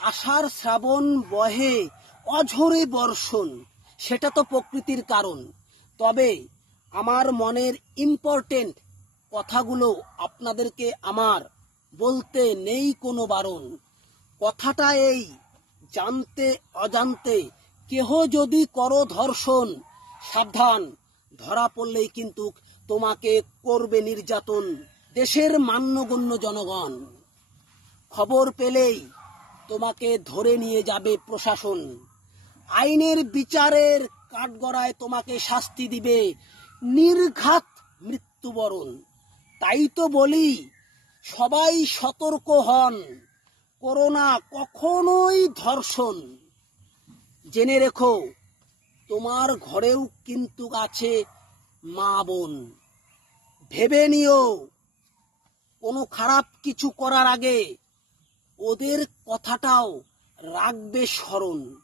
আষাঢ় শ্রাবণ বহে অঝরে বর্ষণ, সেটা তো প্রকৃতির কারণ। তবে আমার মনের ইম্পর্টেন্ট কথাগুলো আপনাদেরকে আমার বলতে নেই কোনো বারণ। কথাটা এই, জানতে অজান্তে কেহ যদি করো ধর্ষণ, সাবধান, ধরা পড়লেই কিন্তু তোমাকে করবে নির্যাতন দেশের মান্যগণ্য জনগণ। খবর পেলেই তোমাকে ধরে নিয়ে যাবে প্রশাসন, আইনের বিচারের কাঠগড়ায় তোমাকে শাস্তি দিবে নির্ঘাত মৃত্যুবরণ। তাই তো বলি সবাই সতর্ক হন, করোনা কখনোই ধর্ষণ। জেনে রেখো তোমার ঘরেও কিন্তু আছে মা বোন। ভেবে নিও কোনো খারাপ কিছু করার আগে ওদের কথাটাও রাখবে স্মরণ।